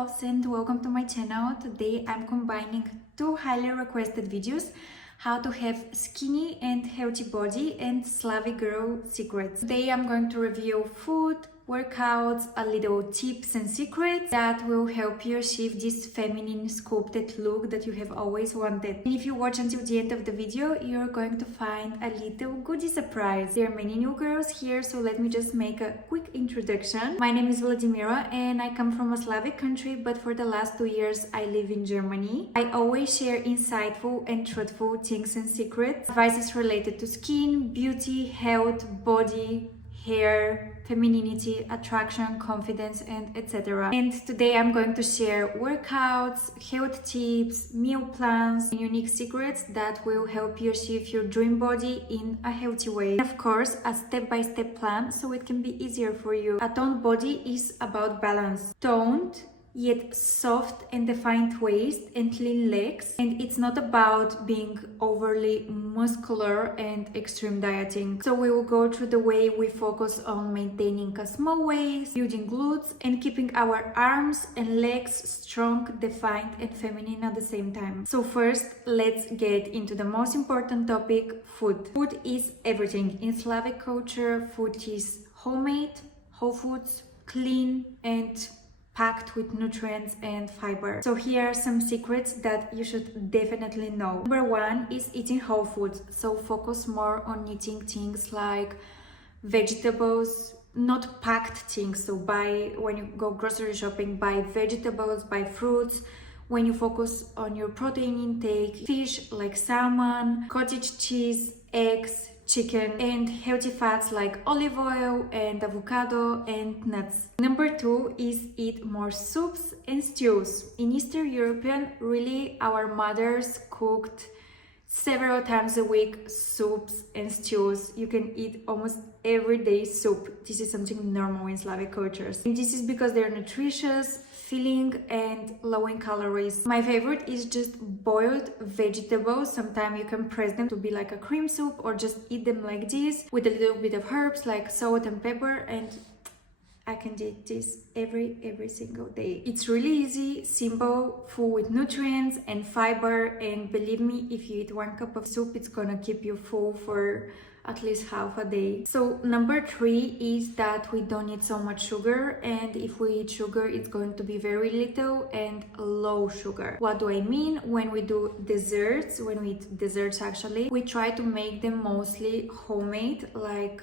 loves, and welcome to my channel. Today I'm combining two highly requested videos: how to have skinny and healthy body and Slavic girl secrets. Today I'm going to review food, workouts, a little tips and secrets that will help you achieve this feminine sculpted look that you have always wanted. And if you watch until the end of the video, you're going to find a little goodie surprise. There are many new girls here, so let me just make a quick introduction. My name is Vladimira and I come from a Slavic country, but for the last 2 years I live in Germany. I always share insightful and truthful things and secrets, advices related to skin, beauty, health, body, hair, femininity, attraction, confidence, and etc. And today I'm going to share workouts, health tips, meal plans, and unique secrets that will help you achieve your dream body in a healthy way. And of course, a step-by-step plan so it can be easier for you. A toned body is about balance. Toned yet soft and defined waist and lean legs, and it's not about being overly muscular and extreme dieting. So we will go through the way we focus on maintaining a small waist, building glutes, and keeping our arms and legs strong, defined, and feminine at the same time. So first, let's get into the most important topic: food. Food is everything. In Slavic culture, food is homemade, whole foods, clean, and packed with nutrients and fiber. So here are some secrets that you should definitely know. Number one is eating whole foods. So focus more on eating things like vegetables, not packed things. So when you go grocery shopping, buy vegetables, buy fruits. When you focus on your protein intake, fish like salmon, cottage cheese, eggs, chicken, and healthy fats like olive oil and avocado and nuts. Number two is eat more soups and stews. In Eastern European, really our mothers cooked several times a week soups and stews. You can eat almost every day soup. This is something normal in Slavic cultures. And this is because they're nutritious, filling, and low in calories. My favorite is just boiled vegetables. Sometimes you can press them to be like a cream soup or just eat them like this with a little bit of herbs like salt and pepper, and I can do this every single day. It's really easy, simple, full with nutrients and fiber, and believe me, if you eat 1 cup of soup, it's gonna keep you full for at least half a day. So number three is that we don't need so much sugar, and if we eat sugar, it's going to be very little and low sugar. What do I mean? When we do desserts, when we eat desserts actually, we try to make them mostly homemade, like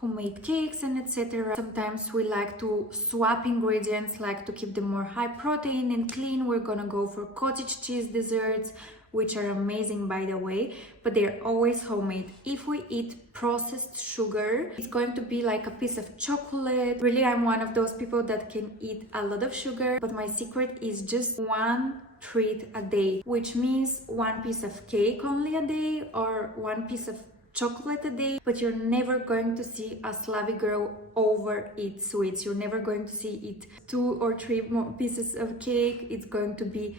homemade cakes and etc. Sometimes we like to swap ingredients, like to keep them more high protein and clean. We're gonna go for cottage cheese desserts, which are amazing by the way, but they're always homemade. If we eat processed sugar, it's going to be like a piece of chocolate. Really, I'm one of those people that can eat a lot of sugar, but my secret is just one treat a day, which means 1 piece of cake only a day or 1 piece of chocolate a day. But you're never going to see a Slavic girl overeat sweets. You're never going to see eat 2 or 3 more pieces of cake. It's going to be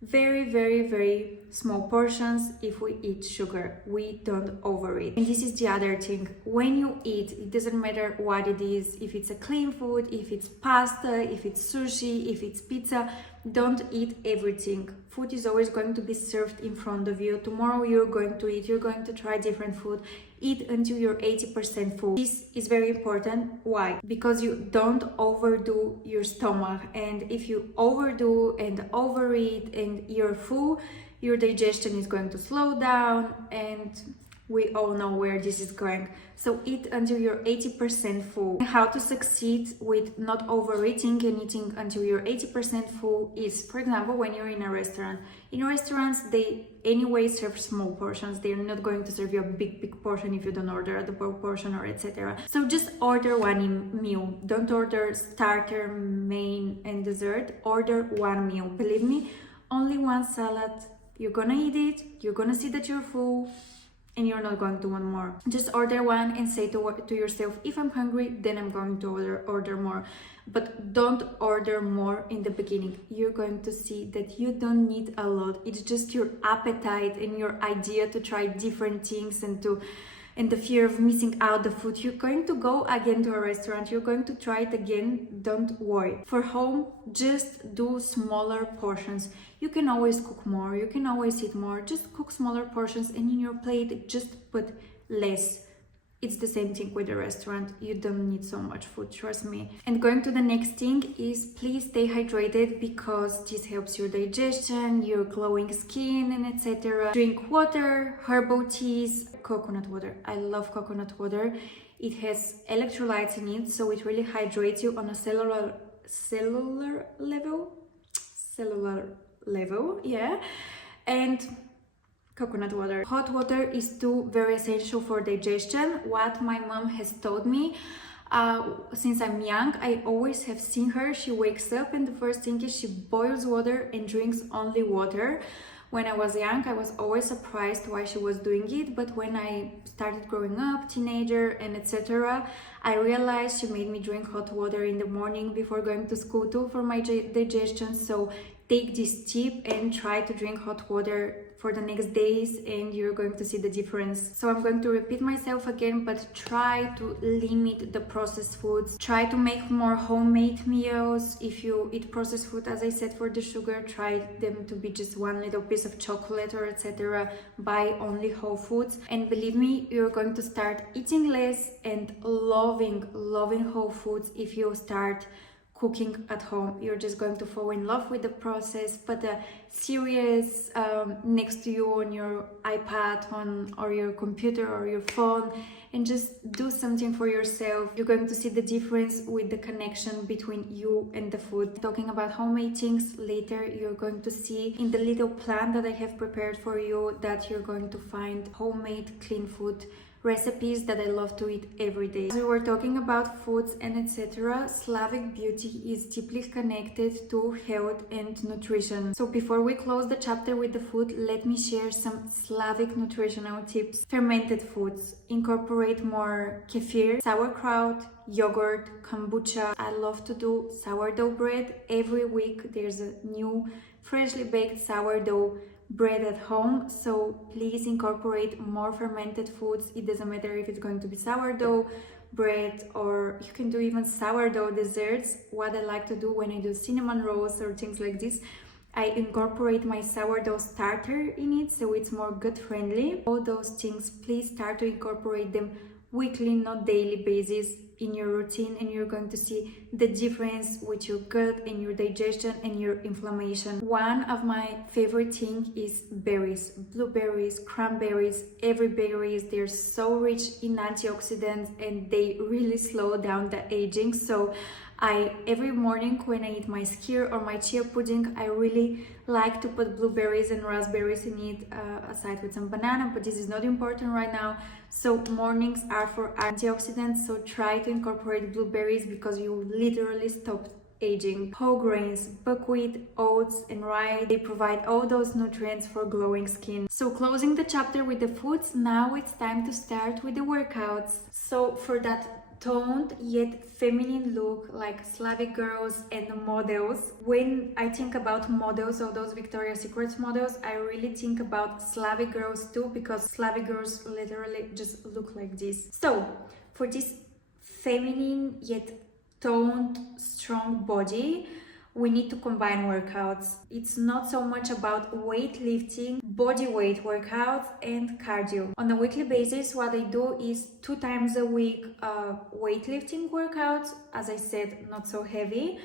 very small portions. If we eat sugar, we don't overeat. And this is the other thing: when you eat, it doesn't matter what it is, if it's a clean food, if it's pasta, if it's sushi, if it's pizza, don't eat everything. Food is always going to be served in front of you. Tomorrow you're going to eat, you're going to try different food. Eat until you're 80% full. This is very important. Why? Because you don't overdo your stomach, and if you overdo and overeat and you're full, your digestion is going to slow down, and we all know where this is going. So eat until you're 80% full. How to succeed with not overeating and eating until you're 80% full is, for example, when you're in a restaurant. In restaurants, they anyway serve small portions. They're not going to serve you a big portion if you don't order a double portion or etc. So just order one meal. Don't order starter, main, and dessert. Order one meal. Believe me, only one salad. You're gonna eat it, you're gonna see that you're full, and you're not going to want more. Just order one and say to yourself, if I'm hungry, then I'm going to order more. But don't order more in the beginning. You're going to see that you don't need a lot. It's just your appetite and your idea to try different things and to and the fear of missing out the food, you're going to go again to a restaurant, you're going to try it again, don't worry. For home, just do smaller portions. You can always cook more, you can always eat more, just cook smaller portions, and in your plate just put less. It's the same thing with the restaurant. You don't need so much food, trust me. And going to the next thing is, please stay hydrated, because this helps your digestion, your glowing skin, and etc. Drink water, herbal teas, coconut water. I love coconut water. It has electrolytes in it, so it really hydrates you on a cellular level, yeah. And coconut water. Hot water is too very essential for digestion. What my mom has told me, since I'm young, I always have seen her. She wakes up and the first thing is she boils water and drinks only water. When I was young, I was always surprised why she was doing it, but when I started growing up, teenager and etc., I realized she made me drink hot water in the morning before going to school too for my digestion. So take this tip and try to drink hot water for the next days, and you're going to see the difference. So I'm going to repeat myself again, but try to limit the processed foods. Try to make more homemade meals. If you eat processed food, as I said, for the sugar, try them to be just one little piece of chocolate or etc. Buy only whole foods, and believe me, you're going to start eating less and loving whole foods. If you start cooking at home, you're just going to fall in love with the process. Put a series next to you on your iPad or your computer or your phone, and just do something for yourself. You're going to see the difference with the connection between you and the food. Talking about homemade things later, you're going to see in the little plan that I have prepared for you that you're going to find homemade clean food recipes that I love to eat every day. As we were talking about foods and etc., Slavic beauty is deeply connected to health and nutrition. So before we close the chapter with the food, let me share some Slavic nutritional tips. Fermented foods. Incorporate more kefir, sauerkraut, yogurt, kombucha. I love to do sourdough bread. Every week there's a new freshly baked sourdough bread at home, so please incorporate more fermented foods. It doesn't matter if it's going to be sourdough bread, or you can do even sourdough desserts. What I like to do when I do cinnamon rolls or things like this, I incorporate my sourdough starter in it, so it's more gut friendly. All those things, please start to incorporate them weekly, not daily basis in your routine, and you're going to see the difference with your gut and your digestion and your inflammation. One of my favorite things is berries, blueberries, cranberries, every berries. They're so rich in antioxidants and they really slow down the aging. So every morning when I eat my skyr or my chia pudding, I really like to put blueberries and raspberries in it, aside with some banana, but this is not important right now. So mornings are for antioxidants, so try to incorporate blueberries because you literally stop aging. Whole grains, buckwheat, oats and rye, they provide all those nutrients for glowing skin. So closing the chapter with the foods, now it's time to start with the workouts. So for that toned yet feminine look like Slavic girls and models, when I think about models, or those Victoria's Secret models, I really think about Slavic girls too, because Slavic girls literally just look like this. So for this feminine yet toned strong body, we need to combine workouts. It's not so much about weightlifting, body weight workouts and cardio. On a weekly basis, what I do is 2 times a week weightlifting workouts, as I said, not so heavy,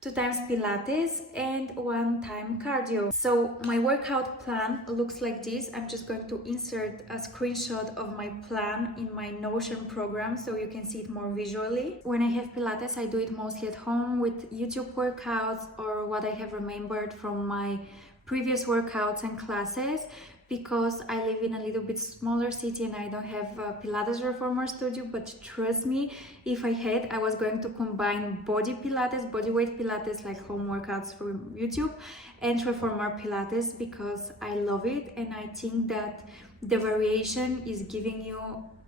2 times Pilates and 1 time cardio. So my workout plan looks like this. I'm just going to insert a screenshot of my plan in my Notion program so you can see it more visually. When I have Pilates, I do it mostly at home with YouTube workouts or what I have remembered from my previous workouts and classes, because I live in a little bit smaller city and I don't have a Pilates reformer studio. But trust me, if I had, I was going to combine body Pilates, body weight Pilates, like home workouts from YouTube, and reformer Pilates, because I love it and I think that the variation is giving you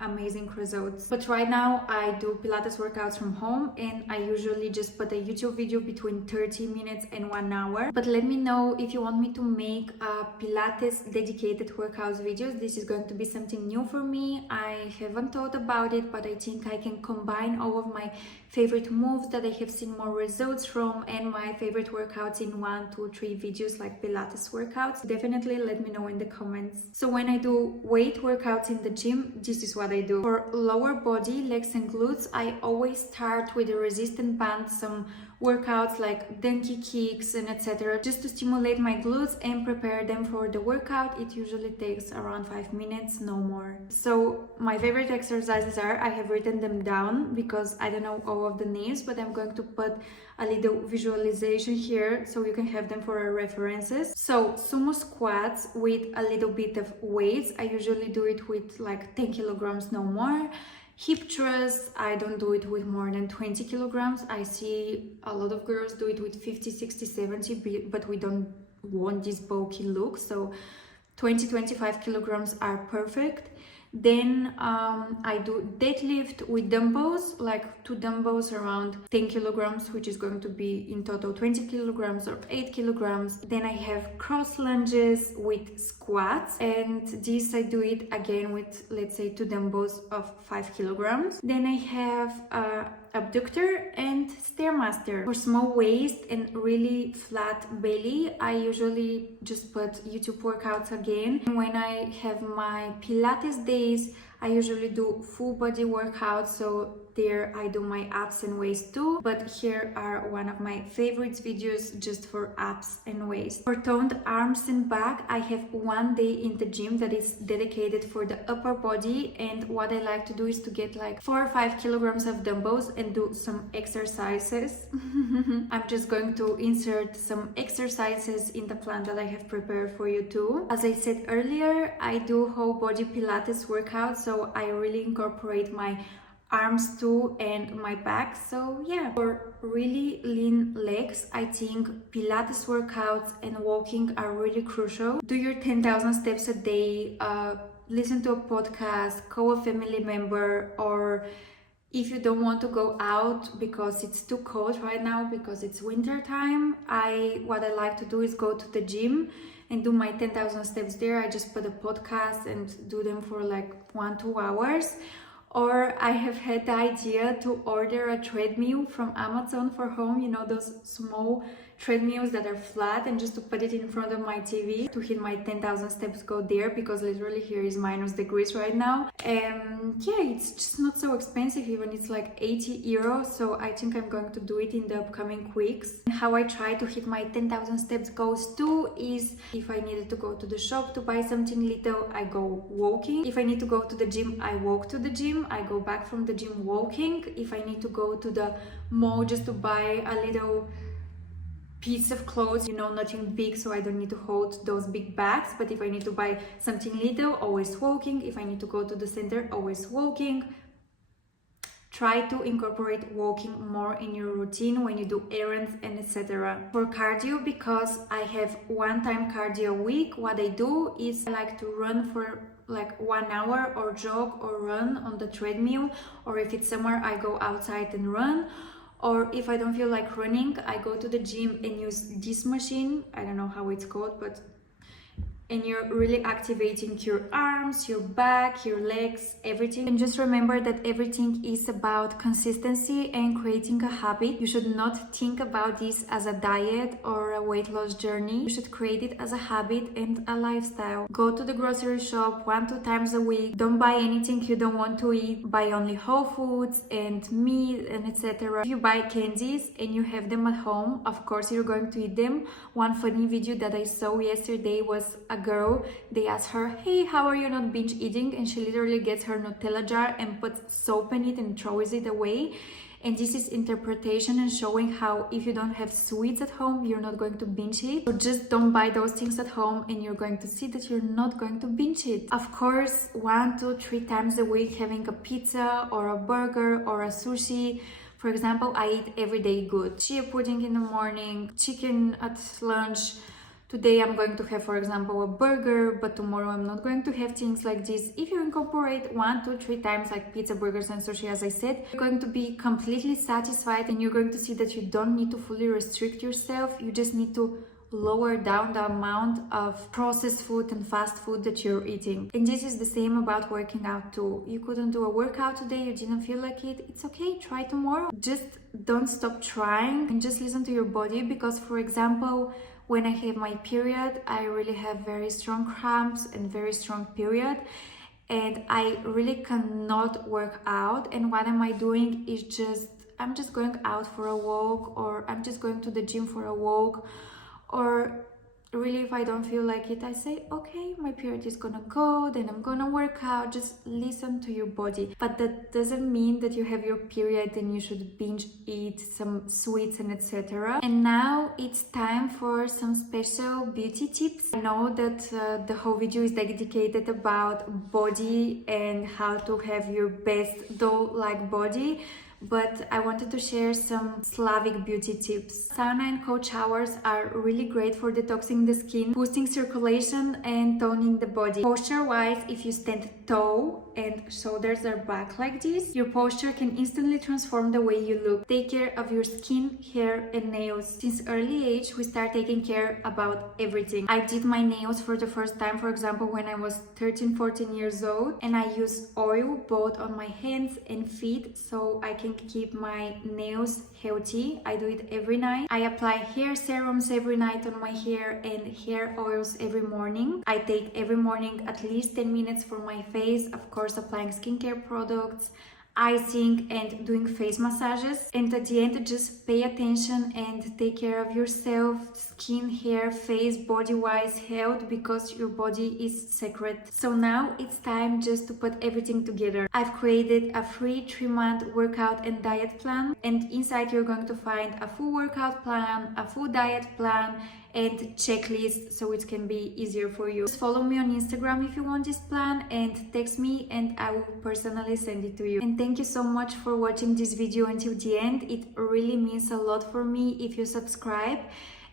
amazing results. But right now I do Pilates workouts from home, and I usually just put a YouTube video between 30 minutes and 1 hour. But let me know if you want me to make a Pilates dedicated workouts videos. This is going to be something new for me. I haven't thought about it, but I think I can combine all of my favorite moves that I have seen more results from and my favorite workouts in 1, 2, 3 videos like Pilates workouts. Definitely let me know in the comments. So when I do weight workouts in the gym, this is what I do. For lower body, legs and glutes, I always start with a resistant band, some workouts like donkey kicks and etc., just to stimulate my glutes and prepare them for the workout. It usually takes around 5 minutes, no more. So my favorite exercises are, I have written them down because I don't know all of the names, but I'm going to put a little visualization here so you can have them for references. So sumo squats with a little bit of weights. I usually do it with like 10 kilograms, no more. Hip thrusts, I don't do it with more than 20 kilograms. I see a lot of girls do it with 50, 60, 70, but we don't want this bulky look. So 20-25 kilograms are perfect. Then I do deadlift with dumbbells, like 2 dumbbells around 10 kilograms, which is going to be in total 20 kilograms or 8 kilograms. Then I have cross lunges with squats, and this I do it again with, let's say, 2 dumbbells of 5 kilograms. Then I have abductor and stairmaster. For small waist and really flat belly, I usually just put YouTube workouts again. When I have my Pilates days, I usually do full body workouts, so there I do my abs and waist too, but here are one of my favorites videos just for abs and waist. For toned arms and back, I have one day in the gym that is dedicated for the upper body, and what I like to do is to get like 4 or 5 kilograms of dumbbells and do some exercises. I'm just going to insert some exercises in the plan that I have prepared for you too. As I said earlier, I do whole body Pilates workouts, so I really incorporate my arms too and my back. So yeah, for really lean legs, I think Pilates workouts and walking are really crucial. Do your 10,000 steps a day, listen to a podcast, call a family member, or if you don't want to go out because it's too cold right now because it's winter time, what I like to do is go to the gym and do my 10,000 steps there. I just put a podcast and do them for like 1-2 hours. Or I have had the idea to order a treadmill from Amazon for home, you know, those small treadmills that are flat, and just to put it in front of my TV to hit my 10,000 steps go there, because literally here is -degrees right now. And yeah, it's just not so expensive, even it's like 80 euros. So I think I'm going to do it in the upcoming weeks. And how I try to hit my 10,000 steps goals too is, if I needed to go to the shop to buy something little, I go walking. If I need to go to the gym, I walk to the gym. I go back from the gym walking. If I need to go to the mall just to buy a little piece of clothes, you know, nothing big, so I don't need to hold those big bags. But if I need to buy something little, always walking. If I need to go to the center, always walking. Try to incorporate walking more in your routine when you do errands and etc. For cardio, because I have 1 time cardio a week, what I do is I like to run for like 1 hour, or jog or run on the treadmill, or if it's summer, I go outside and run. Or if I don't feel like running, I go to the gym and use this machine. I don't know how it's called, but and you're really activating your arms, your back, your legs, everything. And just remember that everything is about consistency and creating a habit. You should not think about this as a diet or a weight loss journey. You should create it as a habit and a lifestyle. Go to the grocery shop 1-2 times a week. Don't buy anything you don't want to eat. Buy only whole foods and meat and etc. If you buy candies and you have them at home, of course you're going to eat them. One funny video that I saw yesterday was a girl, they asked her, hey, how are you not binge eating? And she literally gets her Nutella jar and puts soap in it and throws it away. And this is interpretation and showing how if you don't have sweets at home, you're not going to binge it. So just don't buy those things at home and you're going to see that you're not going to binge it. Of course, 1, 2, 3 times a week having a pizza or a burger or a sushi. For example, I eat everyday good. Chia pudding in the morning, chicken at lunch, today I'm going to have, for example, a burger, but tomorrow I'm not going to have things like this. If you incorporate 1, 2, 3 times like pizza, burgers and sushi, as I said, you're going to be completely satisfied, and you're going to see that you don't need to fully restrict yourself. You just need to lower down the amount of processed food and fast food that you're eating. And this is the same about working out too. You couldn't do a workout today, you didn't feel like it, it's okay, try tomorrow. Just don't stop trying and just listen to your body, because for example, when I have my period, I really have very strong cramps and very strong period, and I really cannot work out. And what am I doing is I'm just going out for a walk, or I'm just going to the gym for a walk, or really if I don't feel like it, I say, okay, my period is gonna go, then I'm gonna work out. Just listen to your body. But that doesn't mean that you have your period and you should binge eat some sweets and etc. And now it's time for some special beauty tips. I know that the whole video is dedicated about body and how to have your best doll-like body, but I wanted to share some Slavic beauty tips. Sauna and cold showers are really great for detoxing the skin, boosting circulation and toning the body. Posture wise, if you stand tall and shoulders are back like this, your posture can instantly transform the way you look. Take care of your skin, hair and nails. Since early age, we start taking care about everything. I did my nails for the first time, for example, when I was 13-14 years old, and I use oil both on my hands and feet so I can keep my nails healthy. I do it every night. I apply hair serums every night on my hair and hair oils every morning. I take every morning at least 10 minutes for my face, of course applying skincare products, icing and doing face massages. And at the end, just pay attention and take care of yourself, skin, hair, face, body wise health, because your body is sacred. So now it's time just to put everything together. I've created a free 3-month workout and diet plan, and inside you're going to find a full workout plan, a full diet plan and checklist, so it can be easier for you. Just follow me on Instagram if you want this plan and text me and I will personally send it to you. And thank you so much for watching this video until the end. It really means a lot for me if you subscribe.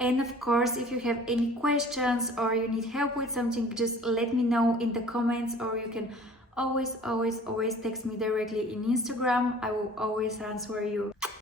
And of course, if you have any questions or you need help with something, just let me know in the comments, or you can always text me directly in Instagram. I will always answer you.